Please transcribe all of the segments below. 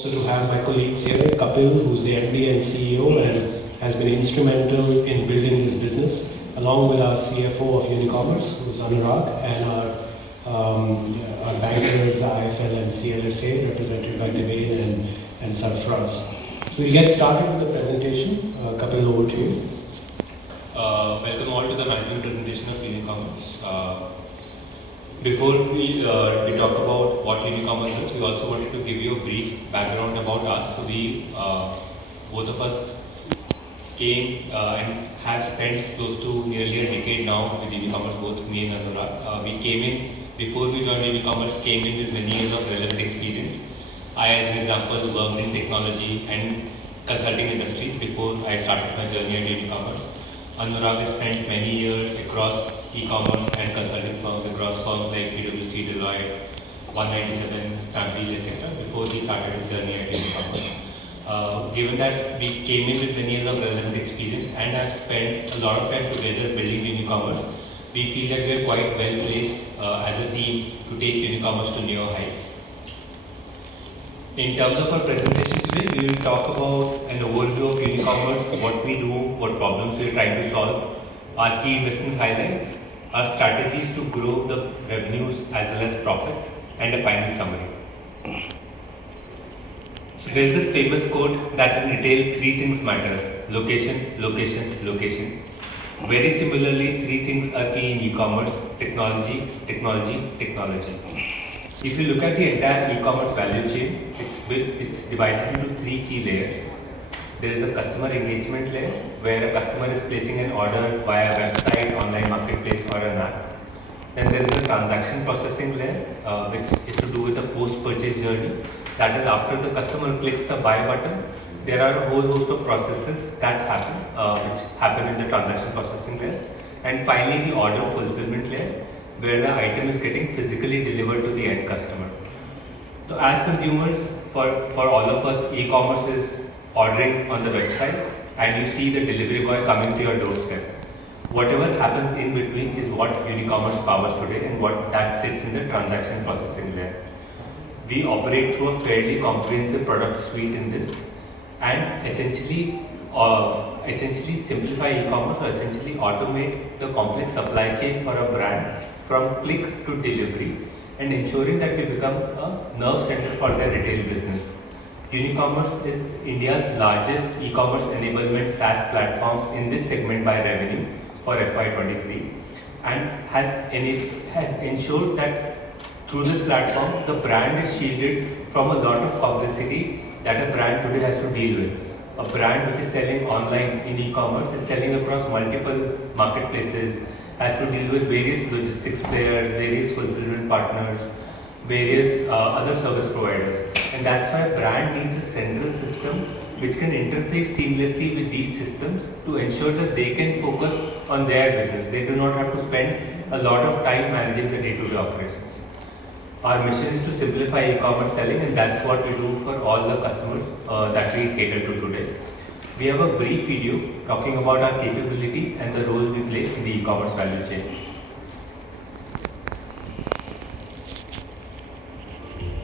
So to have my colleagues here, Kapil, who's the MD and CEO and has been instrumental in building this business, along with our CFO of Unicommerce, who's Anurag, and our bankers, IFL and CLSA, represented by Devin and Sarfraz. So we'll get started with the presentation. Kapil, over to you. Welcome all to the management presentation of Unicommerce. Before we talk about what Unicommerce is, we also wanted to give you a brief background about us. So we, both of us came and have spent close to nearly a decade now with Unicommerce, both me and Anurag. We came in, before we joined Unicommerce, came in with many years of relevant experience. I, as an example, worked in technology and consulting industries before I started my journey at Unicommerce. Anurag has spent many years across e-commerce and consulting firms, across firms like PwC, Deloitte, 197, Stampede, etc. before he started his journey at Unicommerce. Given that we came in with many years of relevant experience and have spent a lot of time together building Unicommerce, we feel that we are quite well placed as a team to take Unicommerce to newer heights. In terms of our presentation today, we will talk about an overview of Unicommerce, what we do, what problems we are trying to solve, our key investment highlights, our strategies to grow the revenues as well as profits, and a final summary. So there is this famous quote that in retail, three things matter: location, location, location. Very similarly, three things are key in e-commerce: technology, technology, technology. If you look at the entire e-commerce value chain, it's divided into three key layers. There is a customer engagement layer, where a customer is placing an order via website, online marketplace, or an app. Then there is a transaction processing layer, which is to do with the post-purchase journey. That is, after the customer clicks the buy button, there are a whole host of processes that happen, which happen in the transaction processing layer. And finally, the order fulfillment layer, where the item is getting physically delivered to the end customer. So as consumers, for all of us, e-commerce is ordering on the website and you see the delivery boy coming to your doorstep. Whatever happens in between is what Unicommerce powers today and what that sits in the transaction processing layer. We operate through a fairly comprehensive product suite in this and essentially simplify e-commerce, or essentially automate the complex supply chain for a brand from click to delivery, and ensuring that we become a nerve center for their retail business. Unicommerce is India's largest e-commerce enablement SaaS platform in this segment by revenue for FY23, and has ensured that through this platform, the brand is shielded from a lot of complexity that a brand today has to deal with. A brand which is selling online in e-commerce is selling across multiple marketplaces, has to deal with various logistics players, various fulfillment partners, various other service providers. And that's why a brand needs a central system which can interface seamlessly with these systems to ensure that they can focus on their business. They do not have to spend a lot of time managing the day-to-day operations. Our mission is to simplify e-commerce selling, and that's what we do for all the customers that we cater to today. We have a brief video talking about our capabilities and the role we play in the e-commerce value chain.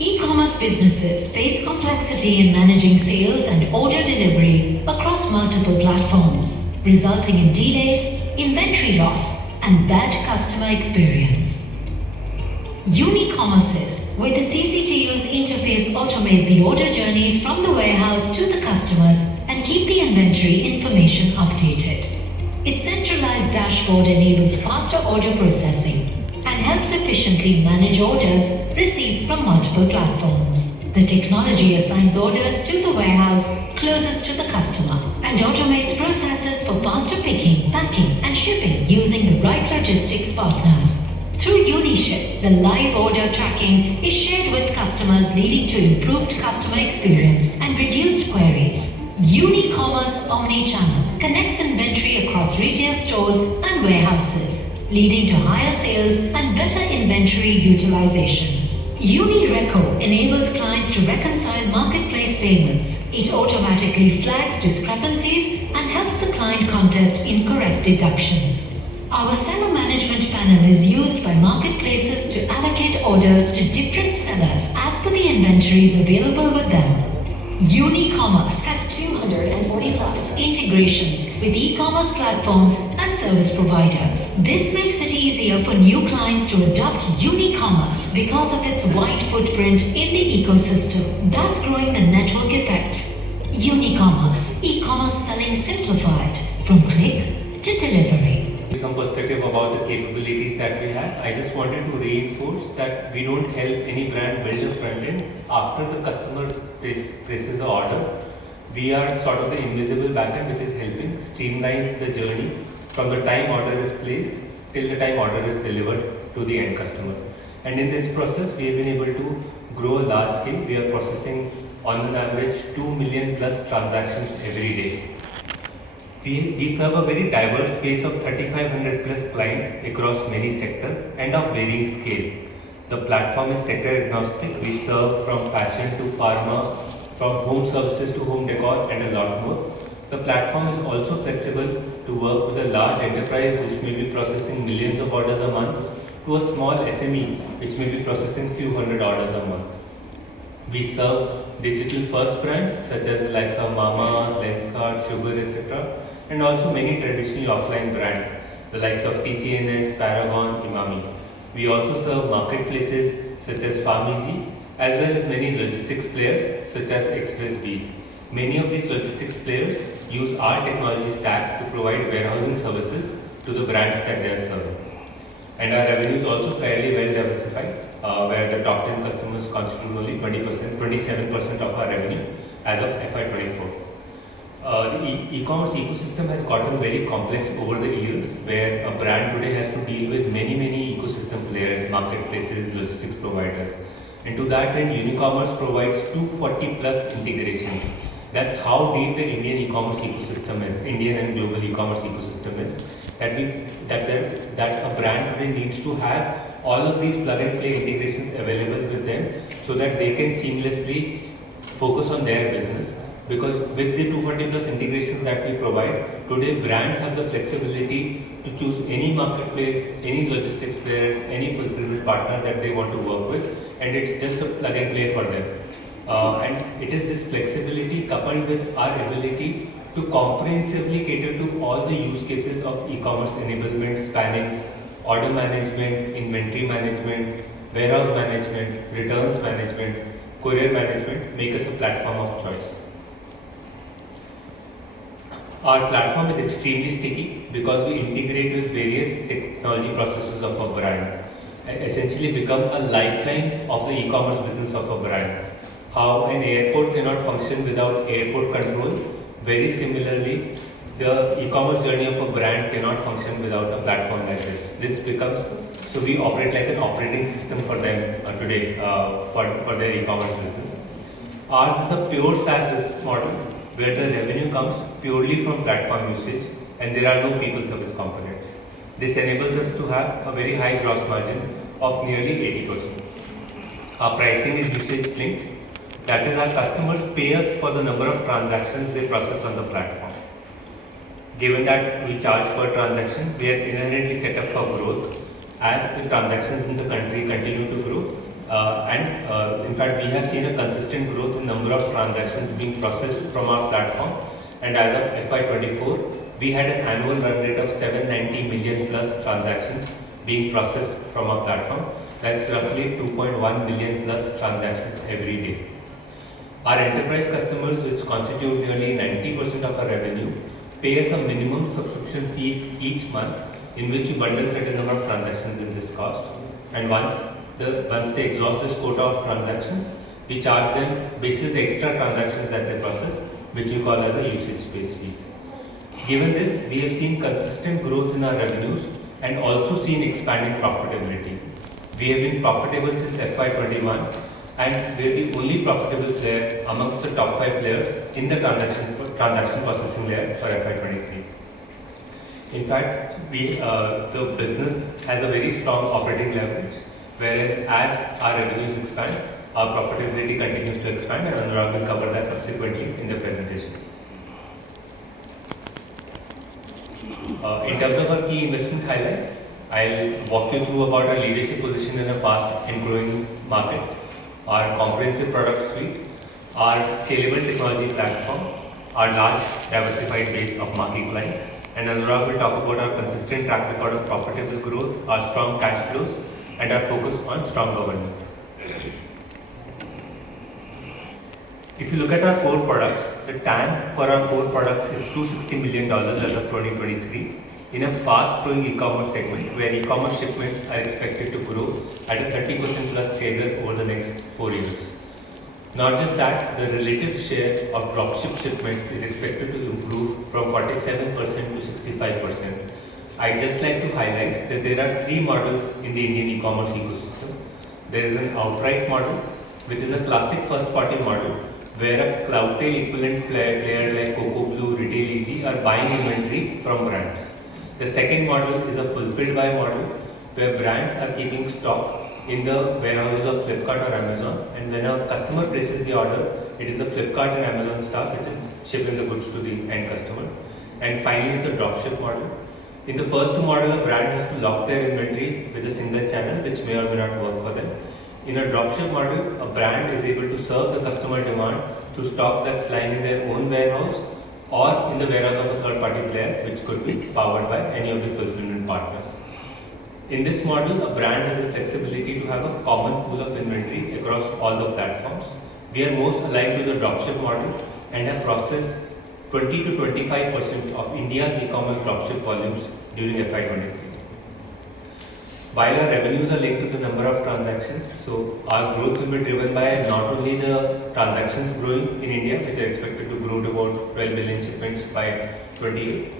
E-commerce businesses face complexity in managing sales and order delivery across multiple platforms, resulting in delays, inventory loss, and bad customer experience. Unicommerces, with its easy-to-use interface, automate the order journeys from the warehouse to the customers and keep the inventory information updated. Its centralized dashboard enables faster order processing and helps efficiently manage orders received from multiple platforms. The technology assigns orders to the warehouse closest to the customer and automates processes for faster picking, packing, and shipping using the right logistics partners. Through UniShip, the live order tracking is shared with customers, leading to improved customer experience and reduced queries. Unicommerce Omnichannel connects inventory across retail stores and warehouses, leading to higher sales and better inventory utilization. UniReco enables clients to reconcile marketplace payments. It automatically flags discrepancies and helps the client contest incorrect deductions. Our seller management panel is used by marketplaces to allocate orders to different sellers as per the inventories available with them Unicommerce has 240 plus integrations with e-commerce platforms and service providers. This makes it easier for new clients to adopt Unicommerce because of its wide footprint in the ecosystem, thus growing the network effect. Unicommerce, e-commerce selling simplified from click to delivery. Some perspective about the capabilities that we have. I just wanted to reinforce that we don't help any brand build a front end after the customer places the order. We are sort of the invisible backend which is helping streamline the journey from the time order is placed till the time order is delivered to the end customer. And in this process, we have been able to grow a large scale. We are processing on an average 2 million plus transactions every day. We serve a very diverse base of 3,500 plus clients across many sectors and of varying scale. The platform is sector agnostic. We serve from fashion to pharma, from home services to home decor and a lot more. The platform is also flexible to work with a large enterprise which may be processing millions of orders a month to a small SME which may be processing few hundred orders a month. We serve digital first brands such as the likes of Mama, Lenskart, Sugar, etc. and also many traditionally offline brands, the likes of TCNS, Paragon, Imami. We also serve marketplaces such as Farmeasy as well as many logistics players such as ExpressBees. Many of these logistics players use our technology stack to provide warehousing services to the brands that they are serving. And our revenue is also fairly well diversified, where the top 10 customers constitute only 27% of our revenue as of FY24. The e-commerce ecosystem has gotten very complex over the years, where a brand today has to deal with many ecosystem players, marketplaces, logistics providers. And to that end, Unicommerce provides 240 plus integrations. That's how deep the Indian e-commerce ecosystem is, Indian and global e-commerce ecosystem is. That a brand today needs to have all of these plug and play integrations available with them so that they can seamlessly focus on their business. Because with the 240 plus integrations that we provide, today brands have the flexibility to choose any marketplace, any logistics player, any fulfillment partner that they want to work with, and it's just a plug and play for them. And it is this flexibility coupled with our ability to comprehensively cater to all the use cases of e-commerce enablement spanning order management, inventory management, warehouse management, returns management, courier management, make us a platform of choice. Our platform is extremely sticky because we integrate with various technology processes of a brand and essentially become a lifeline of the e-commerce business of a brand. How an airport cannot function without airport control, very similarly, the e-commerce journey of a brand cannot function without a platform like this. So we operate like an operating system for them today for their e-commerce business. Ours is a pure SaaS business model where the revenue comes purely from platform usage and there are no people service components. This enables us to have a very high gross margin of nearly 80%. Our pricing is usage linked. That is, our customers pay us for the number of transactions they process on the platform. Given that we charge per transaction, we are inherently set up for growth as the transactions in the country continue to grow. In fact, we have seen a consistent growth in number of transactions being processed from our platform. And as of FY24, we had an annual run rate of 790 million plus transactions being processed from our platform. That's roughly 2.1 million plus transactions every day. Our enterprise customers, which constitute nearly 90% of our revenue, pay us a minimum subscription fees each month in which we bundle certain number of transactions in this cost. And once they exhaust this quota of transactions, we charge them basis the extra transactions that they process, which we call as a usage-based fees. Given this, we have seen consistent growth in our revenues and also seen expanding profitability. We have been profitable since FY21 and we are the only profitable player amongst the top 5 players in the transaction processing layer for FY23. In fact, the business has a very strong operating leverage, whereas as our revenues expand, our profitability continues to expand, and Anurag will cover that subsequently in the presentation. In terms of our key investment highlights, I'll walk you through about our leadership position in a fast and growing market, our comprehensive product suite, our scalable technology platform, our large diversified base of marquee clients, and Anurag will talk about our consistent track record of profitable growth, our strong cash flows, and our focus on strong governance. If you look at our core products, the TAM for our core products is $260 million as of 2023 in a fast-growing e-commerce segment where e-commerce shipments are expected to grow at a 30% plus CAGR over the next 4 years. Not just that, the relative share of dropship shipments is expected to improve from 47% to 65%. I'd just like to highlight that there are 3 models in the Indian e-commerce ecosystem. There is an outright model, which is a classic first-party model, where a Cloudtail equivalent player like CocoBlue, Retail Easy are buying inventory from brands. The second model is a fulfilled by model, where brands are keeping stock in the warehouses of Flipkart or Amazon, and when a customer places the order, it is the Flipkart and Amazon staff which is shipping the goods to the end customer. And finally is the dropship model. In the first 2 models, a brand has to lock their inventory with a single channel, which may or may not work for them. In a dropship model, a brand is able to serve the customer demand through stock that's lying in their own warehouse or in the warehouse of a third-party player, which could be powered by any of the fulfillment partners. In this model, a brand has the flexibility to have a common pool of inventory across all the platforms. We are most aligned to the dropship model and have processed 20 to 25% of India's e-commerce dropship volumes during FY23. While our revenues are linked to the number of transactions, so our growth will be driven by not only the transactions growing in India, which are expected to grow to about 12 billion shipments by 28.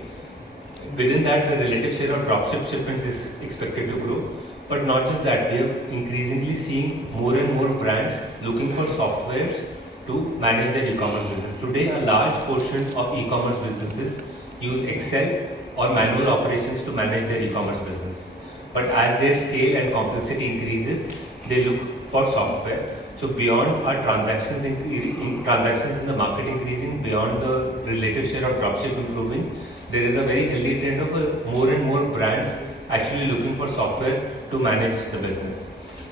Within that, the relative share of dropship shipments is expected to grow. But not just that, we are increasingly seeing more and more brands looking for softwares to manage their e-commerce business. Today, a large portion of e-commerce businesses use Excel or manual operations to manage their e-commerce business. But as their scale and complexity increases, they look for software. So beyond our transactions in the market increasing, beyond the relative share of dropship improving, there is a very healthy trend of more and more brands actually looking for software to manage the business.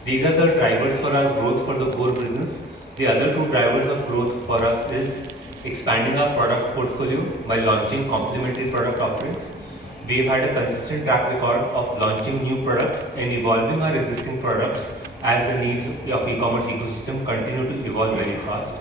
These are the drivers for our growth for the core business. The other 2 drivers of growth for us is expanding our product portfolio by launching complementary product offerings. We've had a consistent track record of launching new products and evolving our existing products as the needs of e-commerce ecosystem continue to evolve very fast.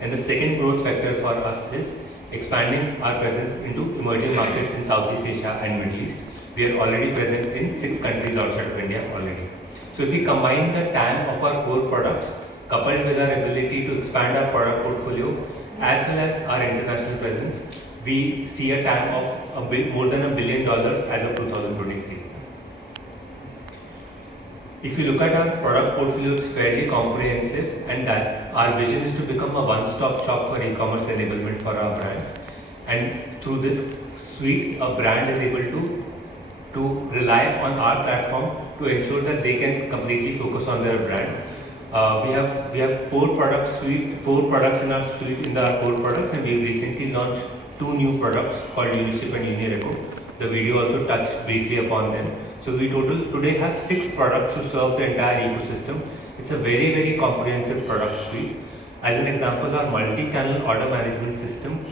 And the second growth factor for us is expanding our presence into emerging markets in Southeast Asia and Middle East. We are already present in 6 countries outside of India already. So if we combine the TAM of our core products, coupled with our ability to expand our product portfolio, as well as our international presence, we see a TAM of more than $1 billion as of 2023. If you look at our product portfolio, it's fairly comprehensive, and that our vision is to become a one-stop shop for e-commerce enablement for our brands. And through this suite, a brand is able to rely on our platform to ensure that they can completely focus on their brand. We have 4 products in our suite in our core products, and we recently launched 2 new products called Uniship and Unireco. The video also touched briefly upon them. So we today have 6 products to serve the entire ecosystem. It's a very, very comprehensive product suite. As an example, our multi-channel order management system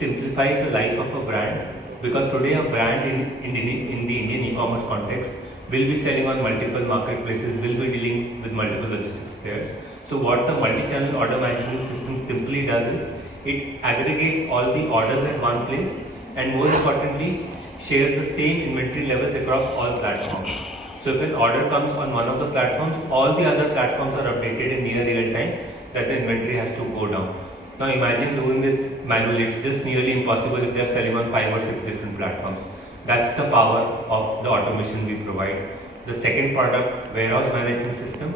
simplifies the life of a brand, because today a brand in the Indian e-commerce context will be selling on multiple marketplaces, will be dealing with multiple logistics players. So what the multi-channel order management system simply does is, it aggregates all the orders at one place and more importantly shares the same inventory levels across all platforms. So if an order comes on one of the platforms, all the other platforms are updated in near real time that the inventory has to go down. Now imagine doing this manually. It's just nearly impossible if they are selling on 5 or 6 different platforms. That's the power of the automation we provide. The second product, warehouse management system,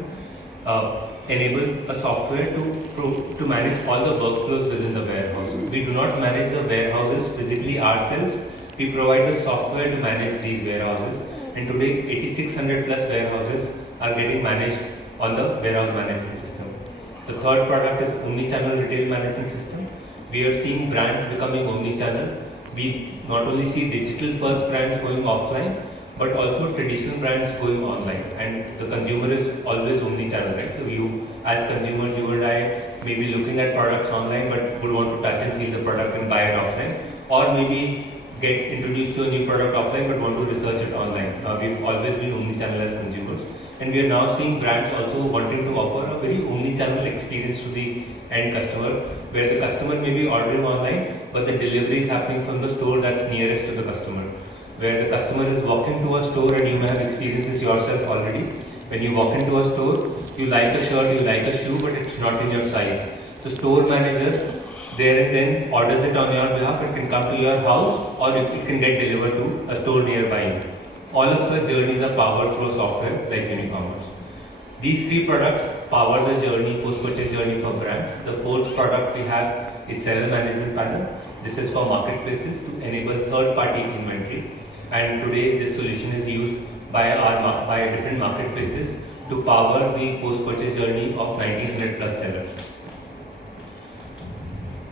enables a software to manage all the workflows within the warehouse. We do not manage the warehouses physically ourselves. We provide the software to manage these warehouses. And today, 8,600 plus warehouses are getting managed on the warehouse management system. The third product is omni-channel retail management system. We are seeing brands becoming omni-channel. We not only see digital first brands going offline, but also traditional brands going online, and the consumer is always omni-channel, right? So you, as consumers, you and I maybe looking at products online but would want to touch and feel the product and buy it offline, or maybe get introduced to a new product offline but want to research it online. We've always been omni-channel as consumers, and we are now seeing brands also wanting to offer a very omni-channel experience to the end customer, where the customer may be ordering online but the delivery is happening from the store that's nearest to the customer, where the customer is walking to a store, and you may have experienced this yourself already. When you walk into a store, you like a shirt, you like a shoe, but it's not in your size. The store manager there and then orders it on your behalf. It can come to your house, or it can get delivered to a store nearby. All of such journeys are powered through software like Unicommerce. These three products power the journey, post-purchase journey for brands. The fourth product we have is seller management panel. This is for marketplaces to enable third-party inventory. And today this solution is used by different marketplaces to power the post-purchase journey of 1900 plus sellers.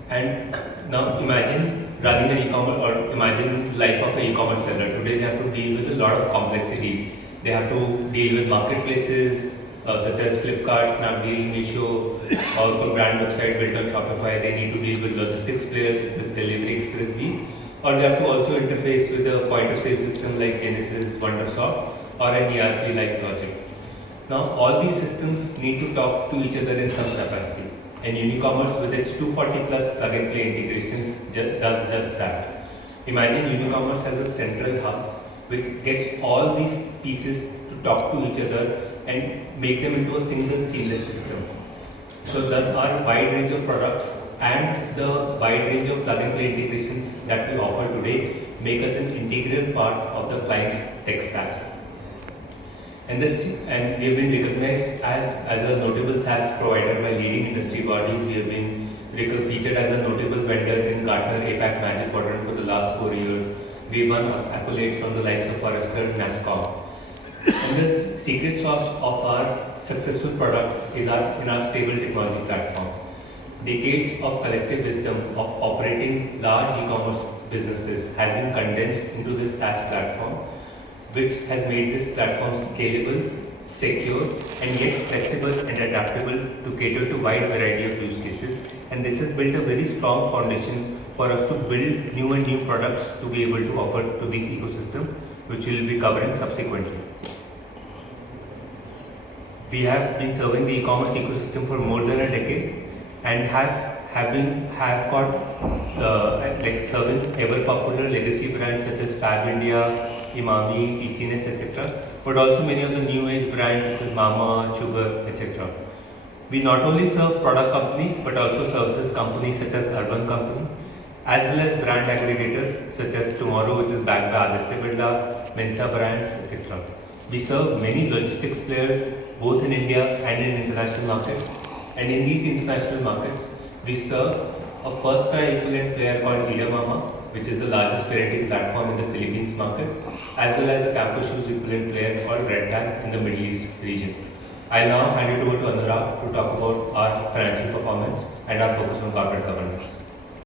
And now imagine running an e-commerce, or imagine life of an e-commerce seller. Today they have to deal with a lot of complexity. They have to deal with marketplaces such as Flipkart, Snapdeal, Meesho, or brand website built on Shopify. They need to deal with logistics players such as Delivery Express Bees, or they have to also interface with a point of sale system like Genesis, Wondersoft, or an ERP like Logic. Now all these systems need to talk to each other in some capacity. And Unicommerce, with its 240 plus plug and play integrations, does just that. Imagine Unicommerce as a central hub which gets all these pieces to talk to each other and make them into a single seamless system. So thus our wide range of products and the wide range of plug and play integrations that we offer today make us an integral part of the client's tech stack. And we have been recognized as a notable SaaS provider by leading industry bodies. We have been featured as a notable vendor in Gartner APAC Magic Quadrant for the last 4 years. We won accolades from the likes of Forrester and NASCOM. And the secret sauce of our successful products is in our stable technology platform. Decades of collective wisdom of operating large e-commerce businesses has been condensed into this SaaS platform, which has made this platform scalable, secure, and yet flexible and adaptable to cater to wide variety of use cases. And this has built a very strong foundation for us to build new products to be able to offer to this ecosystem, which we will be covering subsequently. We have been serving the e-commerce ecosystem for more than a decade and have got serving ever popular legacy brands such as Fab India, Imami, TCNS, etc., but also many of the new age brands such as Mama, Sugar, etc. We not only serve product companies but also services companies such as Urban Company, as well as brand aggregators such as Tomorrow, which is backed by Aditya Birla, Mensa Brands, etc. We serve many logistics players both in India and in international markets, and in these international markets we serve a first try equivalent player called Ida Mama, which is the largest parenting platform in the Philippines market, as well as a campus shoes equivalent player called Red Tag in the Middle East region. I now hand it over to Anurag to talk about our financial performance and our focus on corporate governance.